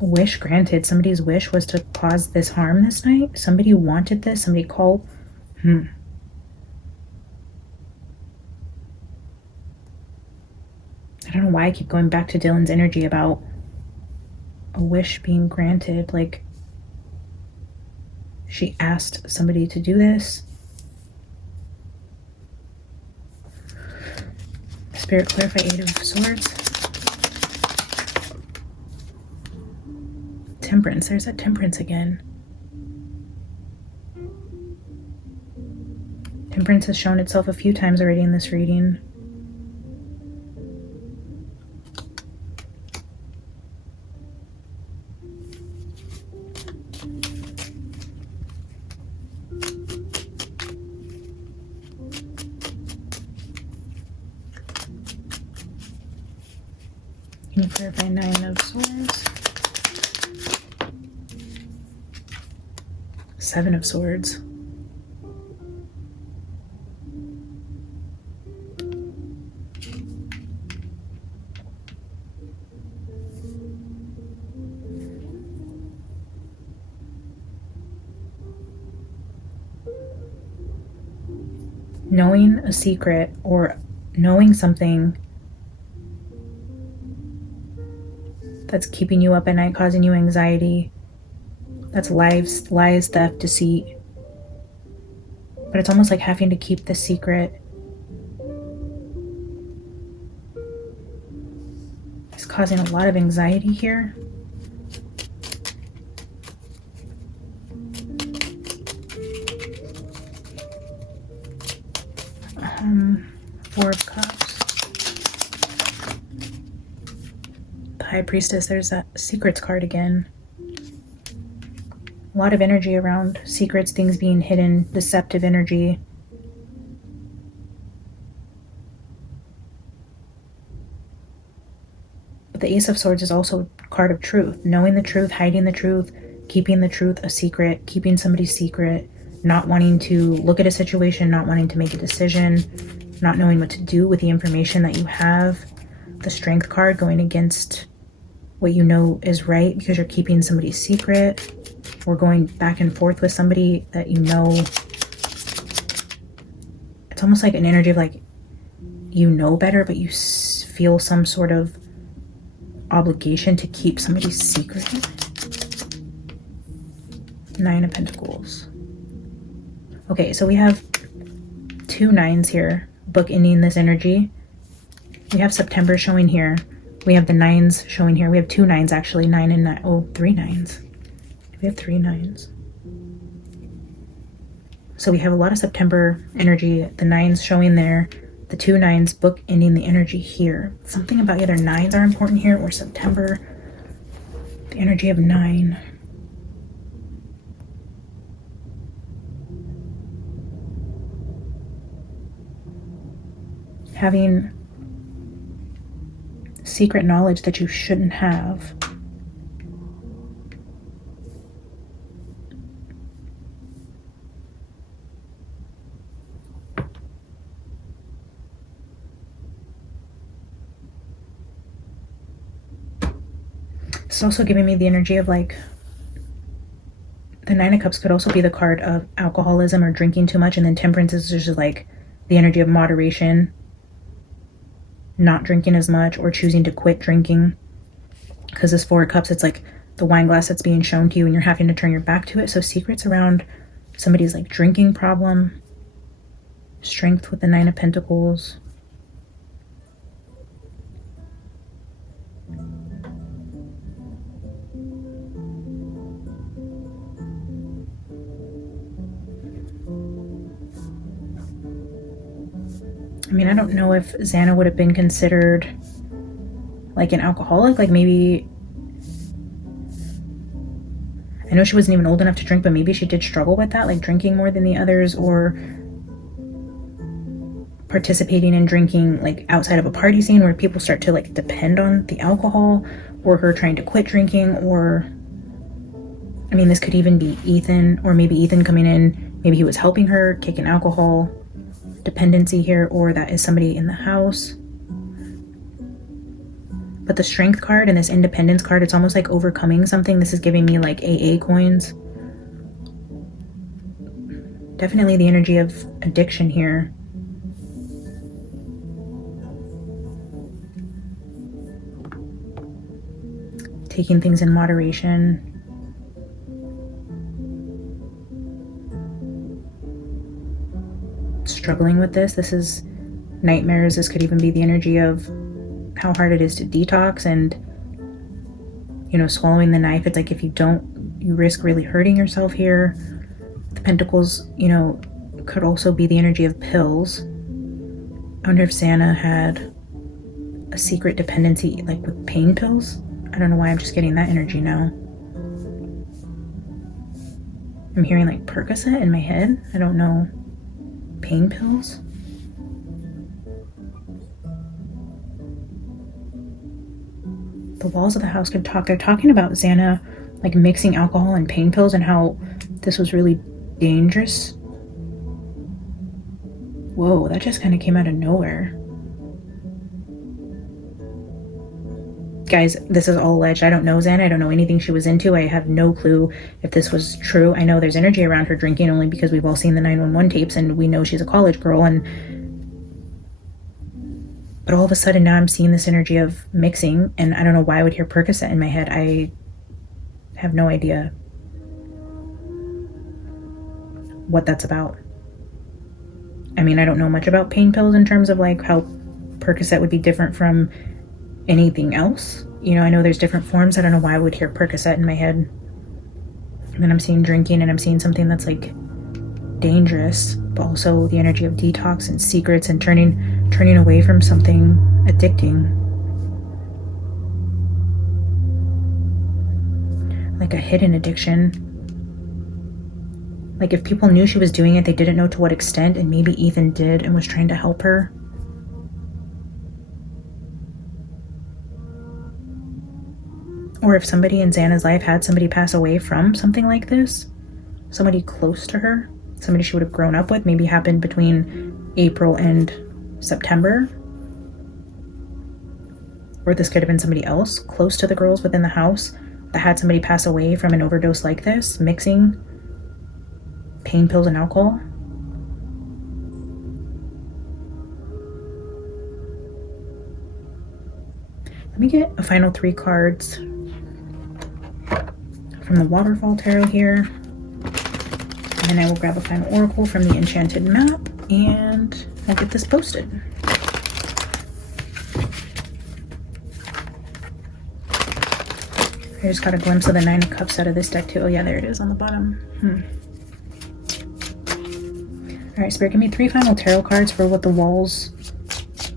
A wish granted. Somebody's wish was to cause this harm this night. Somebody wanted this. Somebody called. I don't know why I keep going back to Dylan's energy about a wish being granted. Like, she asked somebody to do this. Spirit, clarify Eight of Swords. Temperance. There's that Temperance again. Temperance has shown itself a few times already in this reading. Can you clarify Nine of Swords? Seven of Swords. Knowing a secret or knowing something that's keeping you up at night, causing you anxiety, that's lies, theft, deceit. But it's almost like having to keep the secret is causing a lot of anxiety here. Four of Cups. The High Priestess, there's that secrets card again. A lot of energy around secrets, things being hidden, deceptive energy. But the Ace of Swords is also a card of truth. Knowing the truth, hiding the truth, keeping the truth a secret, keeping somebody's secret, not wanting to look at a situation, not wanting to make a decision, not knowing what to do with the information that you have. The Strength card going against what you know is right because you're keeping somebody's secret, or going back and forth with somebody that you know. It's almost like an energy of like, you know better, but you feel some sort of obligation to keep somebody's secret. Nine of Pentacles. Okay, so we have two nines here, bookending this energy. We have September showing here. We have the nines showing here. We have two nines actually, 9 and 9. Oh, three nines. We have three nines. So we have a lot of September energy, the nines showing there, the two nines bookending the energy here. Something about either nines are important here or September, the energy of 9. Having secret knowledge that you shouldn't have. It's also giving me the energy of like, the Nine of Cups could also be the card of alcoholism or drinking too much, and then Temperance is just like the energy of moderation. not drinking as much or choosing to quit drinking. Because this Four of Cups, it's like the wine glass that's being shown to you and you're having to turn your back to it. So secrets around somebody's like drinking problem. Strength with the Nine of Pentacles. I mean, I don't know if Xana would have been considered like an alcoholic. Like maybe, I know she wasn't even old enough to drink, but maybe she did struggle with that, like drinking more than the others, or participating in drinking like outside of a party scene where people start to like depend on the alcohol, or her trying to quit drinking. Or I mean, this could even be Ethan, or maybe Ethan coming in, maybe he was helping her kick an alcohol dependency here, or that is somebody in the house. But the Strength card and this Independence card, it's almost like overcoming something. This is giving me like AA coins. Definitely the energy of addiction here. Taking things in moderation. Struggling with this. This is nightmares. This could even be the energy of how hard it is to detox, and you know, swallowing the knife. It's like if you don't, you risk really hurting yourself here. The Pentacles, you know, could also be the energy of pills. I wonder if Xana had a secret dependency like with pain pills. I don't know why I'm just getting that energy now. I'm hearing like Percocet in my head. I don't know. Pain pills? The walls of the house could talk. They're talking about Xana like mixing alcohol and pain pills and how this was really dangerous. Whoa, that just kind of came out of nowhere. Guys, this is all alleged. I don't know Xana. I don't know anything she was into. I have no clue if this was true. I know there's energy around her drinking only because we've all seen the 911 tapes and we know she's a college girl. But all of a sudden now I'm seeing this energy of mixing, and I don't know why I would hear Percocet in my head. I have no idea what that's about. I mean, I don't know much about pain pills in terms of like how Percocet would be different from anything else. You know, I know there's different forms. I don't know why I would hear Percocet in my head. And then I'm seeing drinking, and I'm seeing something that's like dangerous, but also the energy of detox and secrets and turning away from something addicting. Like a hidden addiction. Like if people knew she was doing it, they didn't know to what extent, and maybe Ethan did and was trying to help her. Or if somebody in Xana's life had somebody pass away from something like this, somebody close to her, somebody she would have grown up with, maybe happened between April and September. Or this could have been somebody else close to the girls within the house that had somebody pass away from an overdose like this, mixing pain pills and alcohol. Let me get a final 3 cards from the Waterfall Tarot here. And then I will grab a final oracle from the Enchanted Map, and I'll get this posted. I just got a glimpse of the 9 of Cups out of this deck too. Oh yeah, there it is on the bottom. All right, Spirit, give me 3 final tarot cards for what the walls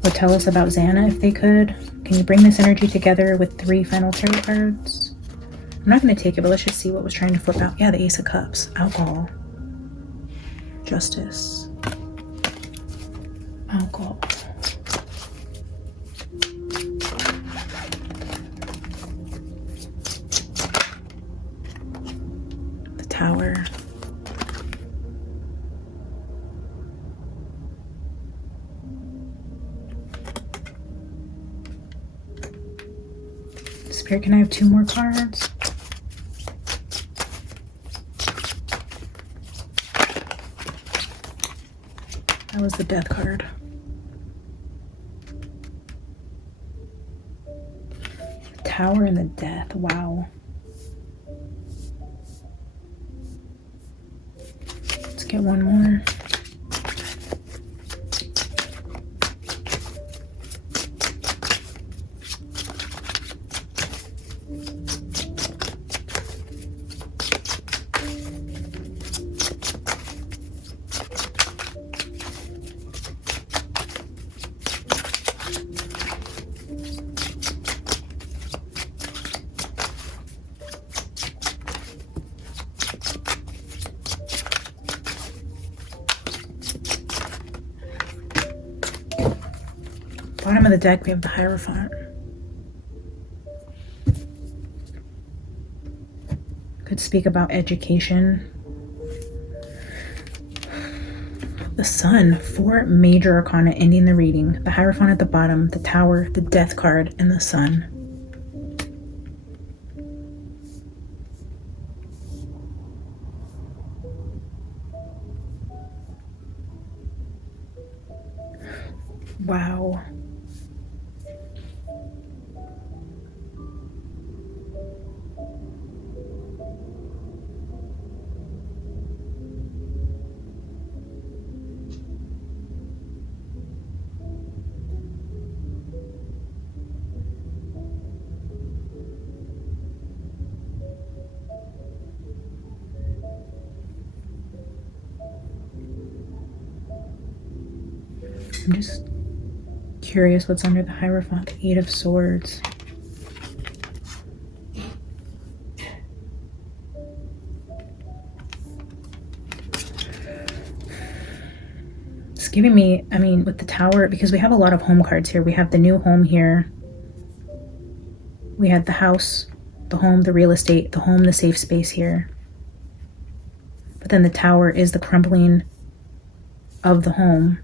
would tell us about Xana if they could. Can you bring this energy together with 3 final tarot cards? I'm not going to take it, but let's just see what was trying to flip out. Yeah, the Ace of Cups. Alcohol. Justice. Alcohol. The Tower. Spirit, can I have 2 more cards? That was the Death card. Tower and the Death. Wow. Let's get one more. Bottom of the deck, we have the Hierophant. Could speak about education. The Sun, 4 major arcana ending the reading. The Hierophant at the bottom, the Tower, the Death card, and the Sun. Wow. I'm just curious what's under the Hierophant. The 8 of Swords. It's giving me, I mean, with the Tower, because we have a lot of home cards here. We have the new home here. We had the house, the home, the real estate, the home, the safe space here. But then the Tower is the crumbling of the home.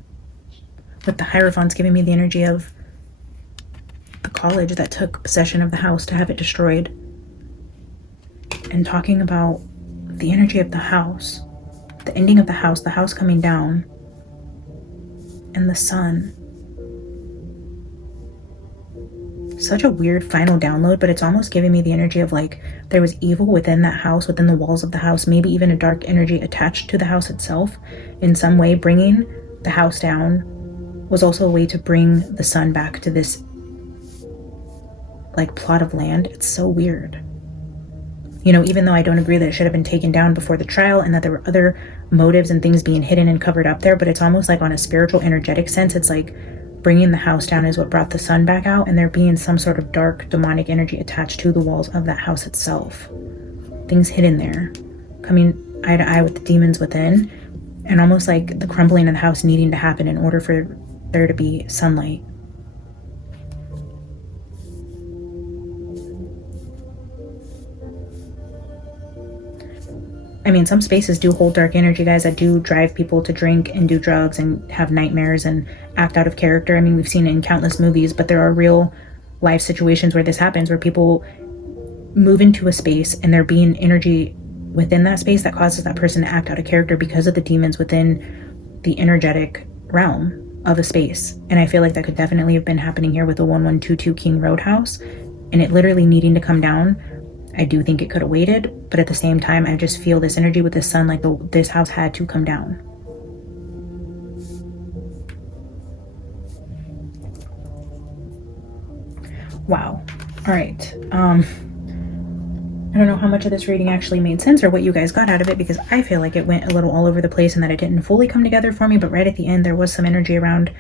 With the Hierophant's giving me the energy of the college that took possession of the house to have it destroyed. And talking about the energy of the house, the ending of the house coming down, and the Sun. Such a weird final download, but it's almost giving me the energy of like there was evil within that house, within the walls of the house, maybe even a dark energy attached to the house itself in some way. Bringing the house down was also a way to bring the Sun back to this like plot of land. It's so weird. You know, even though I don't agree that it should have been taken down before the trial and that there were other motives and things being hidden and covered up there, but it's almost like on a spiritual, energetic sense, it's like bringing the house down is what brought the Sun back out, and there being some sort of dark, demonic energy attached to the walls of that house itself. Things hidden there, coming eye to eye with the demons within, and almost like the crumbling of the house needing to happen in order for there to be sunlight. I mean, some spaces do hold dark energy, guys, that do drive people to drink and do drugs and have nightmares and act out of character. I mean, we've seen it in countless movies, but there are real life situations where this happens, where people move into a space and there being energy within that space that causes that person to act out of character because of the demons within the energetic realm of a space. And I feel like that could definitely have been happening here with the 1122 King Roadhouse, and it literally needing to come down. I do think it could have waited, but at the same time, I just feel this energy with the Sun, like this house had to come down. Wow. All right. I don't know how much of this reading actually made sense or what you guys got out of it, because I feel like it went a little all over the place and that it didn't fully come together for me. But right at the end, there was some energy around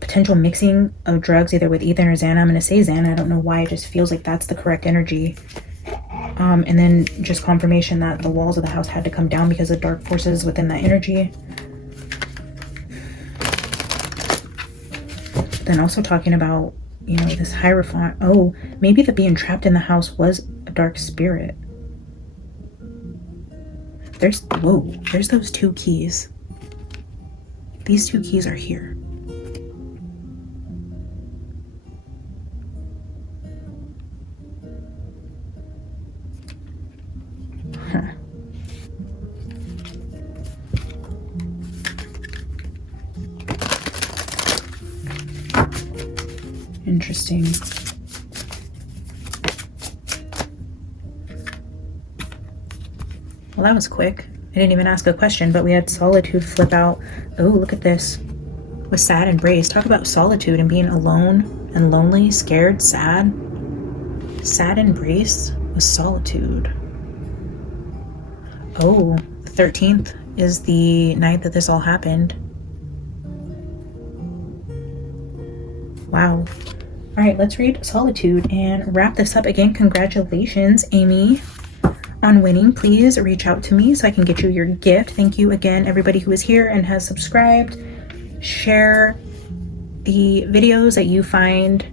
potential mixing of drugs, either with Ethan or Xana. I'm going to say Xana. I don't know why. It just feels like that's the correct energy. And then just confirmation that the walls of the house had to come down because of dark forces within that energy. Then also talking about, you know, this Hierophant. Oh, maybe the being trapped in the house was a dark spirit. There's those 2 keys. These 2 keys are here. Interesting. Well, that was quick. I didn't even ask a question, but we had solitude flip out. Oh, look at this. With sad embrace. Talk about solitude and being alone and lonely, scared, sad. Sad embrace with solitude. Oh, the 13th is the night that this all happened. Wow. All right, let's read solitude and wrap this up. Again, congratulations, Amy, on winning. Please reach out to me so I can get you your gift. Thank you again, everybody who is here and has subscribed. Share the videos that you find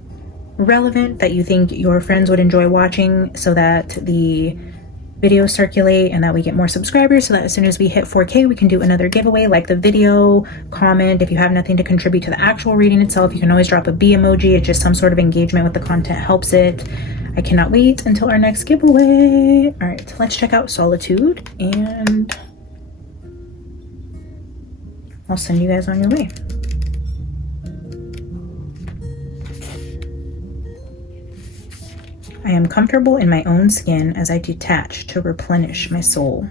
relevant, that you think your friends would enjoy watching, so that the videos circulate and that we get more subscribers, so that as soon as we hit 4K we can do another giveaway. Like the video, comment. If you have nothing to contribute to the actual reading itself, you can always drop a B-Emoji. It's just some sort of engagement with the content helps it. I cannot wait until our next giveaway. All right, let's check out solitude and I'll send you guys on your way. I am comfortable in my own skin as I detach to replenish my soul.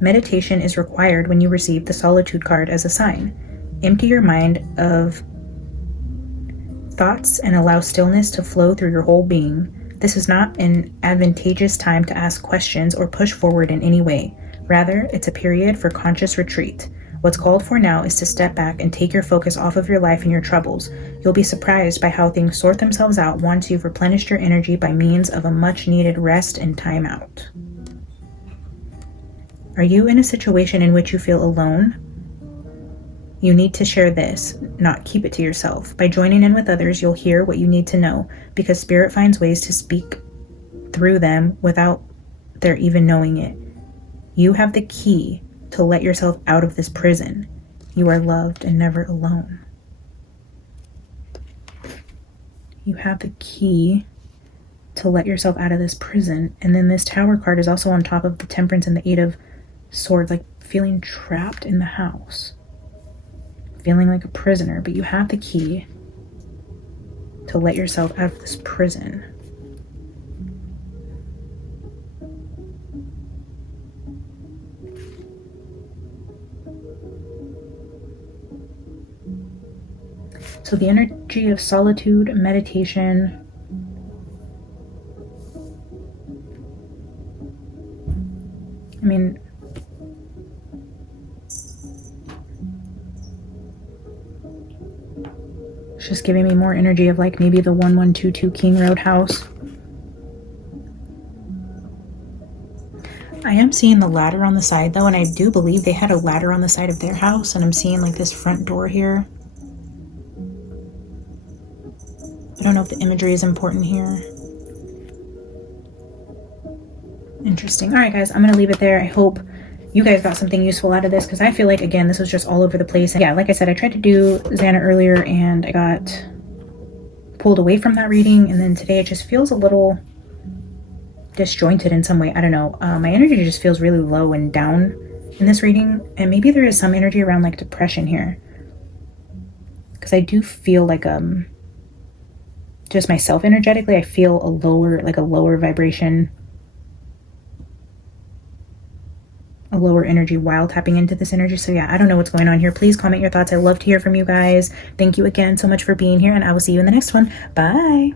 Meditation is required when you receive the solitude card as a sign. Empty your mind of thoughts and allow stillness to flow through your whole being. This is not an advantageous time to ask questions or push forward in any way. Rather, it's a period for conscious retreat. What's called for now is to step back and take your focus off of your life and your troubles. You'll be surprised by how things sort themselves out once you've replenished your energy by means of a much-needed rest and time out. Are you in a situation in which you feel alone? You need to share this, not keep it to yourself. By joining in with others, you'll hear what you need to know, because Spirit finds ways to speak through them without their even knowing it. You have the key to let yourself out of this prison. You are loved and never alone. You have the key to let yourself out of this prison. And then this Tower card is also on top of the Temperance and the Eight of Swords, like feeling trapped in the house, feeling like a prisoner, but you have the key to let yourself out of this prison. So the energy of solitude, meditation, I mean, it's just giving me more energy of like maybe the 1122 King Road house. I am seeing the ladder on the side though, and I do believe they had a ladder on the side of their house, and I'm seeing like this front door here. I don't know if the imagery is important here. Interesting. All right, guys, I'm going to leave it there. I hope you guys got something useful out of this, because I feel like, again, this was just all over the place. And yeah, like I said, I tried to do Xana earlier and I got pulled away from that reading. And then today it just feels a little disjointed in some way. I don't know. My energy just feels really low and down in this reading. And maybe there is some energy around like depression here, because I do feel like just myself energetically, I feel a lower vibration, a lower energy while tapping into this energy. So yeah, I don't know what's going on here. Please comment your thoughts. I love to hear from you guys. Thank you again so much for being here, and I will see you in the next one. Bye.